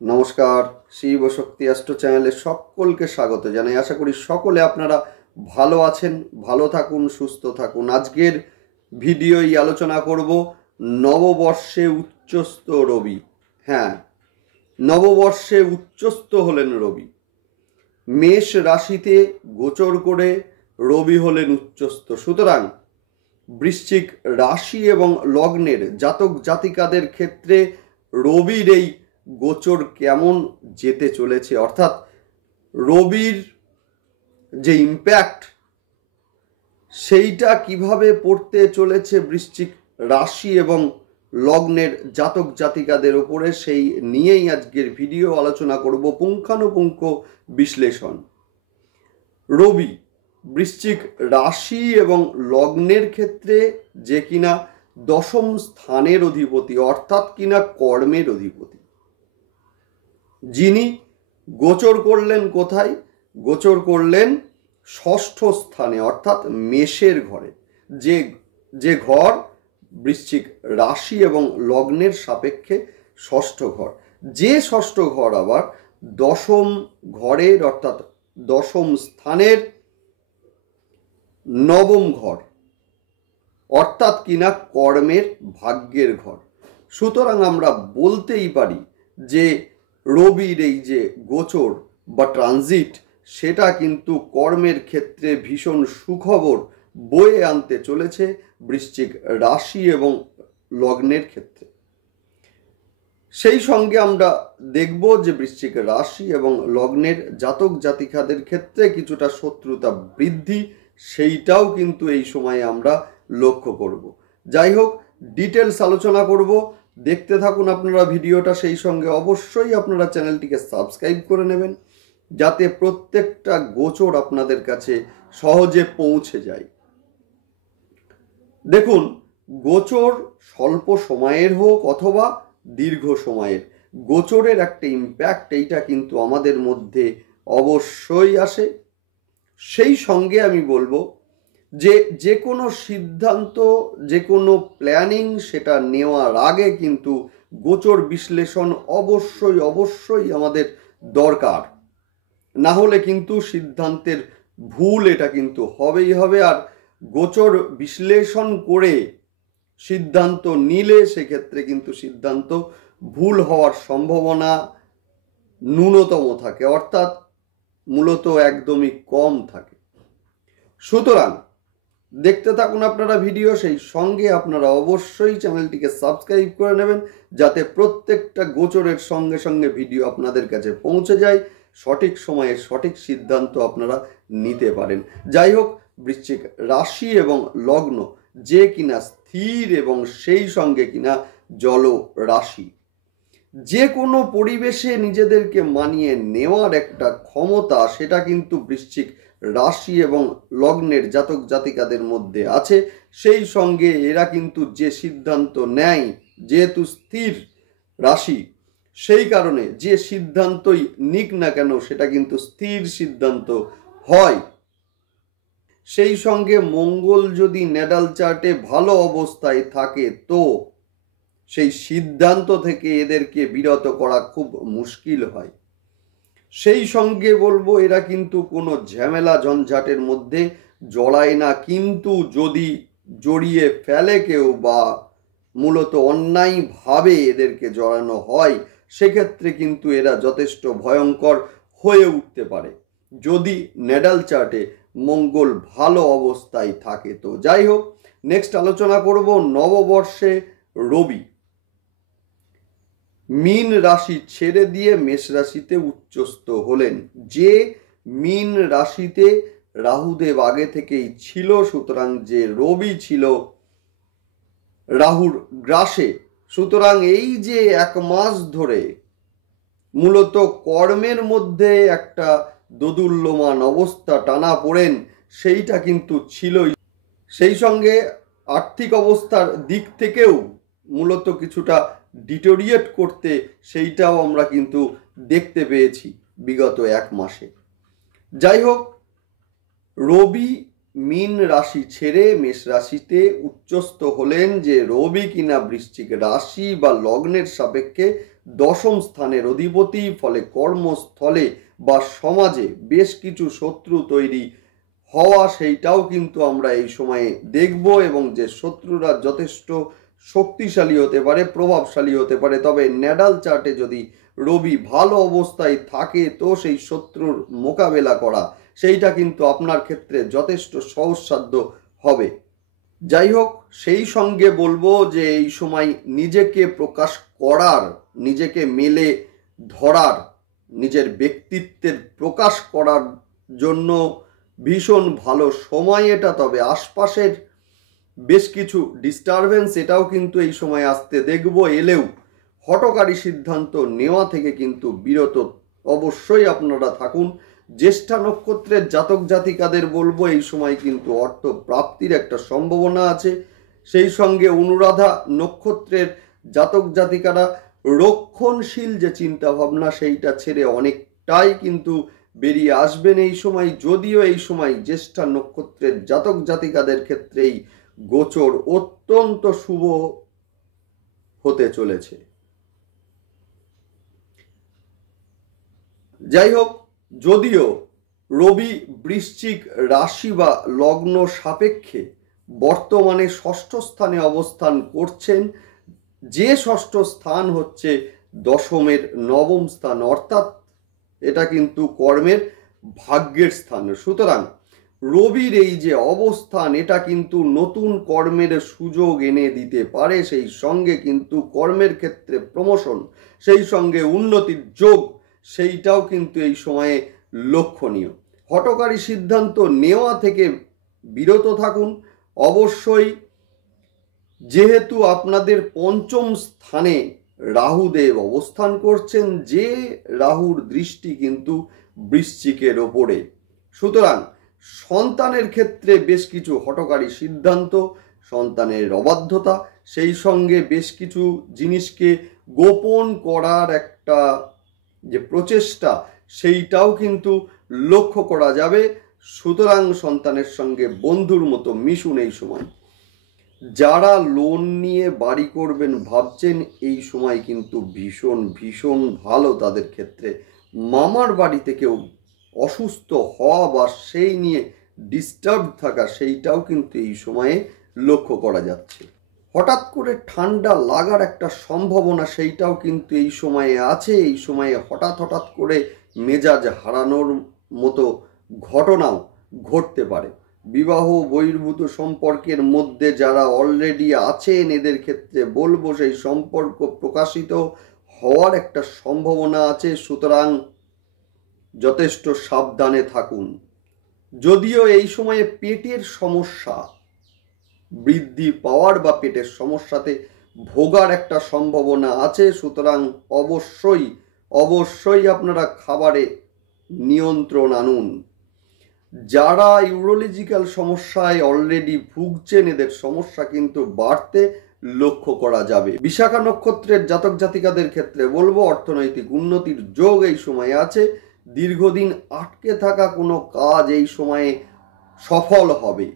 নমস্কার, শিব শক্তি অ্যাস্ট্রো চ্যানেলে সকলকে স্বাগত জানাই। আশা করি সকলে আপনারা ভালো আছেন, ভালো থাকুন, সুস্থ থাকুন। আজকের ভিডিওই আলোচনা করব নববর্ষে উচ্চস্থ রবি। হ্যাঁ, নববর্ষে উচ্চস্থ হলেন রবি। মেষ রাশিতে গোচর করে রবি হলেন উচ্চস্থ। সুতরাং বৃশ্চিক রাশি এবং লগ্নের জাতক জাতিকাদের ক্ষেত্রে রবির এই গোচর কেমন যেতে চলেছে, অর্থাৎ রবির যে ইম্প্যাক্ট সেইটা কিভাবে পড়তে চলেছে বৃশ্চিক রাশি এবং লগ্নের জাতক জাতিকাদের ওপরে, সেই নিয়েই আজকের ভিডিও আলোচনা করব। পুঙ্খানুপুঙ্খ বিশ্লেষণ। রবি বৃশ্চিক রাশি এবং লগ্নের ক্ষেত্রে যে কিনা দশম স্থানের অধিপতি, অর্থাৎ কিনা কর্মের অধিপতি, যিনি গোচর করলেন কোথায়? গোচর করলেন ষষ্ঠ স্থানে, অর্থাৎ মেষের ঘরে। যে ঘর বৃশ্চিক রাশি এবং লগ্নের সাপেক্ষে ষষ্ঠ ঘর, যে ষষ্ঠ ঘর আবার দশম ঘরের অর্থাৎ দশম স্থানের নবম ঘর, অর্থাৎ কিনা কর্মের ভাগ্যের ঘর। সুতরাং আমরা বলতেই পারি যে রবির এই যে গোচর বা ট্রানজিট, সেটা কিন্তু কর্মের ক্ষেত্রে ভীষণ সুখবর বয়ে আনতে চলেছে বৃশ্চিক রাশি এবং লগ্নের ক্ষেত্রে। সেই সঙ্গে আমরা দেখব যে বৃশ্চিক রাশি এবং লগ্নের জাতক জাতিকাদের ক্ষেত্রে কিছুটা শত্রুতা বৃদ্ধি, সেইটাও কিন্তু এই সময়ে আমরা লক্ষ্য করব। যাই হোক, ডিটেলস আলোচনা করব, দেখতে থাকুন আপনারা ভিডিওটা। সেই সঙ্গে অবশ্যই আপনারা চ্যানেলটিকে সাবস্ক্রাইব করে নেবেন, যাতে প্রত্যেকটা গোচর আপনাদের কাছে সহজে পৌঁছে যায়। দেখুন, গোচর স্বল্প সময়ের হোক অথবা দীর্ঘ সময়ের, গোচরের একটা ইম্প্যাক্ট এইটা কিন্তু আমাদের মধ্যে অবশ্যই আসে। সেই সঙ্গে আমি বলবো যে কোনো সিদ্ধান্ত, যে কোনো প্ল্যানিং, সেটা নেওয়ার আগে কিন্তু গোচর বিশ্লেষণ অবশ্যই আমাদের দরকার। না হলে কিন্তু সিদ্ধান্তের ভুল এটা কিন্তু হবেই হবে। আর গোচর বিশ্লেষণ করে সিদ্ধান্ত নিলে সেক্ষেত্রে কিন্তু সিদ্ধান্ত ভুল হওয়ার সম্ভাবনা ন্যূনতম থাকে, অর্থাৎ মূলত একদমই কম থাকে। সুতরাং দেখতে থাকুন আপনারা ভিডিও, সেই সঙ্গে আপনারা অবশ্যই চ্যানেলটিকে সাবস্ক্রাইব করে নেবেন, যাতে প্রত্যেকটা গোচরের সঙ্গে সঙ্গে ভিডিও আপনাদের কাছে পৌঁছে যায়, সঠিক সময়ে সঠিক সিদ্ধান্ত আপনারা নিতে পারেন। যাই হোক, বৃশ্চিক রাশি এবং লগ্ন যে কিনা স্থির এবং সেই সঙ্গে কিনা জল রাশি, যে কোনো পরিবেশে নিজেদেরকে মানিয়ে নেওয়ার একটা ক্ষমতা, সেটা কিন্তু বৃশ্চিক রাশি এবং লগ্নের জাতক জাতিকাদের মধ্যে আছে। সেই সঙ্গে এরা কিন্তু যে সিদ্ধান্ত নেয়, যেহেতু স্থির রাশি, সেই কারণে যে সিদ্ধান্তই নিক না কেন সেটা কিন্তু স্থির সিদ্ধান্ত হয়। সেই সঙ্গে মঙ্গল যদি ন্যাটাল চার্টে ভালো অবস্থায় থাকে, তো সেই সিদ্ধান্ত থেকে এদেরকে বিরত করা খুব মুশকিল হয়। সেই সঙ্গে বলবো, এরা কিন্তু কোনো ঝামেলা ঝঞ্ঝাটের মধ্যে জড়ায় না, কিন্তু যদি জড়িয়ে ফেলে কেউ বা মূলত অন্যায়ভাবে এদেরকে জড়ানো হয়, সেক্ষেত্রে কিন্তু এরা যথেষ্ট ভয়ঙ্কর হয়ে উঠতে পারে যদি ন্যাটাল চার্টে মঙ্গল ভালো অবস্থায় থাকে। তো যাই হোক, নেক্সট আলোচনা করব নববর্ষে রবি মীন রাশি ছেড়ে দিয়ে মেষ রাশিতে উচ্চস্থ হলেন। যে মীন রাশিতে রাহুদেব আগে থেকেই ছিল, সুতরাং যে রবি ছিল রাহুর গ্রাসে, সুতরাং এই যে এক মাস ধরে মূলত কর্মের মধ্যে একটা দোদুল্যমান অবস্থা, টানা পড়েন, সেইটা কিন্তু ছিলই। সেই সঙ্গে আর্থিক অবস্থার দিক থেকেও মূলত কিছুটা ডিটোরিয়েট করতে, সেইটাও আমরা কিন্তু দেখতে পেয়েছি বিগত এক মাসে। যাই হোক, রবি মীন রাশি ছেড়ে মেষ রাশিতে উচ্চস্থ হলেন। যে রবি কিনা বৃশ্চিক রাশি বা লগ্নের সাপেক্ষে দশম স্থানের অধিপতি, ফলে কর্মস্থলে বা সমাজে বেশ কিছু শত্রু তৈরি হওয়া সেইটাও কিন্তু আমরা এই সময়ে দেখব, এবং যে শত্রুরা যথেষ্ট শক্তিশালী হতে পারে, প্রভাবশালী হতে পারে। তবে ন্যাডাল চার্টে যদি রবি ভালো অবস্থায় থাকে তো সেই শত্রুর মোকাবেলা করা সেইটা কিন্তু আপনার ক্ষেত্রে যথেষ্ট সহজসাধ্য হবে। যাই হোক, সেই সঙ্গে বলবো যে এই সময় নিজেকে প্রকাশ করার, নিজেকে মেলে ধরার, নিজের ব্যক্তিত্বের প্রকাশ করার জন্য ভীষণ ভালো সময় এটা। তবে আশপাশের বেশ কিছু ডিস্টারবেন্স এটাও কিন্তু এই সময় আসতে দেখব। এলেও হঠকারী সিদ্ধান্ত নেওয়া থেকে কিন্তু বিরত অবশ্যই আপনারা থাকুন। জ্যেষ্ঠা নক্ষত্রের জাতক জাতিকাদের বলবো এই সময় কিন্তু অর্থ প্রাপ্তির একটা সম্ভাবনা আছে। সেই সঙ্গে অনুরাধা নক্ষত্রের জাতক জাতিকারা রক্ষণশীল যে চিন্তা ভাবনা সেইটা ছেড়ে অনেকটাই কিন্তু বেরিয়ে আসবেন এই সময়। যদিও এই সময় জ্যেষ্ঠা নক্ষত্রের জাতক জাতিকাদের ক্ষেত্রেই গোচর অত্যন্ত শুভ হতে চলেছে। যাই হোক, যদিও রবি বৃশ্চিক রাশি বা লগ্ন সাপেক্ষে বর্তমানে ষষ্ঠ স্থানে অবস্থান করছেন, যে ষষ্ঠ স্থান হচ্ছে দশমের নবম স্থান, অর্থাৎ এটা কিন্তু কর্মের ভাগ্যের স্থান। সুতরাং রবির এই যে অবস্থান এটা কিন্তু নতুন কর্মের সুযোগ এনে দিতে পারে, সেই সঙ্গে কিন্তু কর্মের ক্ষেত্রে প্রমোশন, সেই সঙ্গে উন্নতির যোগ সেইটাও কিন্তু এই সময়ে লক্ষণীয়। হঠকারী সিদ্ধান্ত নেওয়া থেকে বিরত থাকুন অবশ্যই। যেহেতু আপনাদের পঞ্চম স্থানে রাহুদেব অবস্থান করছেন, যে রাহুর দৃষ্টি কিন্তু বৃশ্চিকের ওপরে, সুতরাং সন্তানের ক্ষেত্রে বেশ কিছু হঠকারী সিদ্ধান্ত, সন্তানের অবাধ্যতা, সেই সঙ্গে বেশ কিছু জিনিসকে গোপন করার একটা যে প্রচেষ্টা সেইটাও কিন্তু লক্ষ্য করা যাবে। সুতরাং সন্তানের সঙ্গে বন্ধুর মতো মিশুন এই সময়। যারা লোন নিয়ে বাড়ি করবেন ভাবছেন এই সময় কিন্তু ভীষণ ভীষণ ভালো তাদের ক্ষেত্রে। মামার বাড়িতে কেউ অসুস্থ হওয়া বা সেই নিয়ে ডিস্টার্ব থাকা সেইটাও কিন্তু এই সময়ে লক্ষ্য করা যাচ্ছে। হঠাৎ করে ঠান্ডা লাগার একটা সম্ভাবনা সেইটাও কিন্তু এই সময়ে আছে। এই সময়ে হঠাৎ করে মেজাজ হারানোর মতো ঘটনাও ঘটতে পারে। বিবাহ বহির্ভূত সম্পর্কের মধ্যে যারা অলরেডি আছেন এদের ক্ষেত্রে বলবো সেই সম্পর্ক প্রকাশিত হওয়ার একটা সম্ভাবনা আছে, সুতরাং যথেষ্ট সাবধানে থাকুন। যদিও এই সময়ে পেটের সমস্যা বৃদ্ধি পাওয়ার বা পেটের সমস্যাতে ভোগার একটা সম্ভাবনা আছে, সুতরাং অবশ্যই আপনারা খাবারে নিয়ন্ত্রণ আনুন। যারা ইউরোলজিক্যাল সমস্যায় অলরেডি ভুগছেন এদের সমস্যা কিন্তু বাড়তে লক্ষ্য করা যাবে। বিশাখা নক্ষত্রের জাতক জাতিকাদের ক্ষেত্রে বলবো অর্থনৈতিক উন্নতির যোগ এই সময়ে আছে। দীর্ঘদিন আটকে থাকা কোনো কাজ এই সময়ে সফল হবে।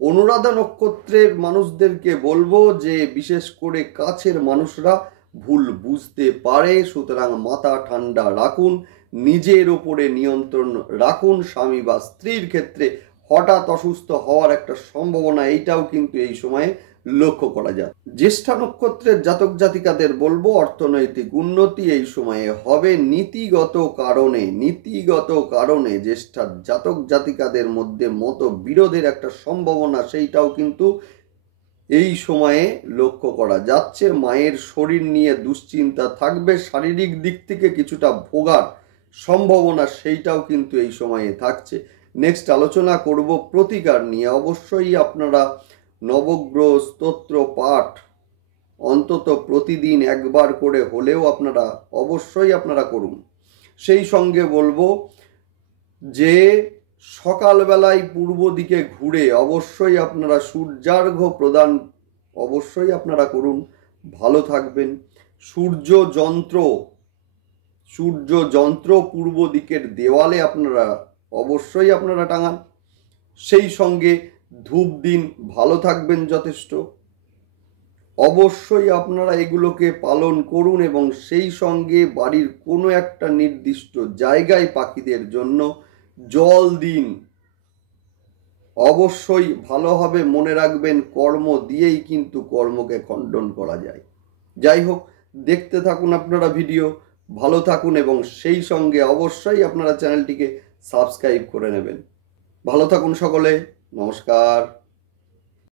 অনুরাধা নক্ষত্রের মানুষদেরকে বলবো যে বিশেষ করে কাছের মানুষরা ভুল বুঝতে পারে, সুতরাং মাথা ঠান্ডা রাখুন, নিজের ওপরে নিয়ন্ত্রণ রাখুন। স্বামী বা স্ত্রীর ক্ষেত্রে হঠাৎ অসুস্থ হওয়ার একটা সম্ভাবনা এইটাও কিন্তু এই সময়ে লক্ষ্য করা যায়। জ্যেষ্ঠা নক্ষত্রের জাতক জাতিকাদের বলবো অর্থনৈতিক উন্নতি এই সময়ে হবে। নীতিগত কারণে জ্যেষ্ঠা জাতক জাতিকাদের মধ্যে মতবিরোধের একটা সম্ভাবনা সেইটাও কিন্তু এই সময়ে লক্ষ্য করা যাচ্ছে। মায়ের শরীর নিয়ে দুশ্চিন্তা থাকবে, শারীরিক দিক থেকে কিছুটা ভোগার সম্ভাবনা সেইটাও কিন্তু এই সময়ে থাকছে। নেক্সট আলোচনা করব প্রতিকার নিয়ে। অবশ্যই আপনারা নবগ্রহ স্তোত্র পাঠ অন্তত প্রতিদিন একবার করে হলেও অবশ্যই আপনারা করুন। সেই সঙ্গে বলবো যে সকালবেলায় পূর্ব দিকে ঘুরে অবশ্যই আপনারা সূর্যার্ঘ্য প্রদান অবশ্যই আপনারা করুন, ভালো থাকবেন। সূর্য যন্ত্র পূর্ব দিকের দেওয়ালে অবশ্যই আপনারা টাঙান। সেই সঙ্গে ধূপ দিন, ভালো থাকবেন যথেষ্ট। অবশ্যই আপনারা এগুলোকে পালন করুন এবং সেই সঙ্গে বাড়ির কোনো একটা নির্দিষ্ট জায়গায় পাখিদের জন্য জল দিন। অবশ্যই ভালোভাবে মনে রাখবেন, কর্ম দিয়েই কিন্তু কর্মকে খণ্ডন করা যায়। যাই হোক, দেখতে থাকুন আপনারা ভিডিও, ভালো থাকুন এবং সেই সঙ্গে অবশ্যই আপনারা চ্যানেলটিকে সাবস্ক্রাইব করে নেবেন। ভালো থাকুন সকলে, নমস্কার।